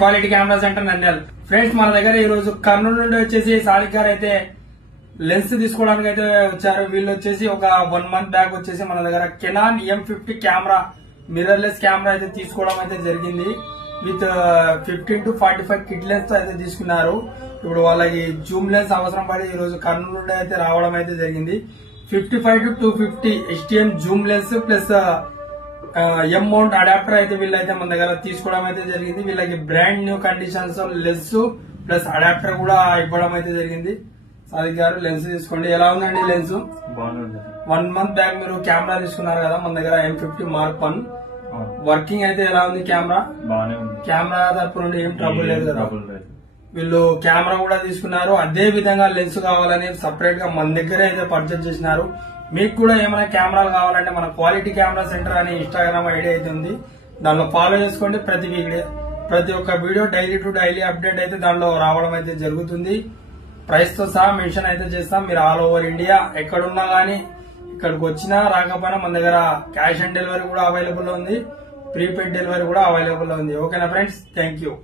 Quality camera centre Nandyal. Friends మన దగ్గర ఈ రోజు కర్నూలు నుండి వచ్చేసి సాదిక్ గారు అయితే లెన్స్ తీసుకోవడానికి అయితే వచ్చారు. వీళ్ళు వచ్చేసి ఒక 1 month బ్యాక్ వచ్చేసి మన దగ్గర Canon M50 camera mirrorless camera అయితే తీసుకోవడం అయితే జరిగింది. విత్ 15 to 45 కిట్ లెన్స్ తో అయితే తీసుకున్నారు. ఇప్పుడు వాళ్ళకి జూమ్ లెన్స్ అవసరం పడి ఈ రోజు కర్నూలు నుండి అయితే రావడం అయితే జరిగింది. 55 to 250 STM Zoom lens plus M mount adapter అయితే వీళ్ళైతే మన దగ్గర తీసుకోవడం అయితే జరిగింది. వీళ్ళకి brand new conditions lens plus adapter కూడా ఇవ్వడం అయితే జరిగింది. సాదిక్ గారు లెన్స్ తీసుకోండి. ఎలా ఉందండి లెన్స్? బాగుంది. 1 month బ్యాక్ మీరు కెమెరా తీసుకున్నారు కదా మన దగ్గర M50 Mark 1. వర్కింగ్ అయితే ఎలా ఉంది కెమెరా? బాగానే ఉంది. కెమెరా తరపు నుండి ఏం ట్రబుల్ లేదు కదా? వీళ్ళు కెమెరా కూడా తీసుకున్నారు. అదే విధంగా లెన్స్ కావాలని సపరేట్ గా మన దగ్గరే అయితే పర్చేజ్ చేసినారు. మీకు కూడా ఏమైనా కెమెరాలు కావాలంటే మన క్వాలిటీ కెమెరా సెంటర్ అనే ఇన్స్టాగ్రామ్ ఐడి అయితే ఉంది. దానిలో ఫాలో చేసుకోండి. ప్రతి ఒక్క video daily to daily update అయితే దానిలో రావడం అయితే జరుగుతుంది. ప్రైస్ తో సహా మెన్షన్ అయితే చేస్తాం. మీరు ఆల్ ఓవర్ ఇండియా ఎక్కడున్నా గానీ ఇక్కడికి వచ్చినా రాకపోయినా మన దగ్గర క్యాష్ ఆన్ డెలివరీ కూడా అవైలబుల్ ఉంది. ప్రీపెయిడ్ డెలివరీ కూడా అవైలబుల్ ఉంది. ఓకేనా ఫ్రెండ్స్? Thank you.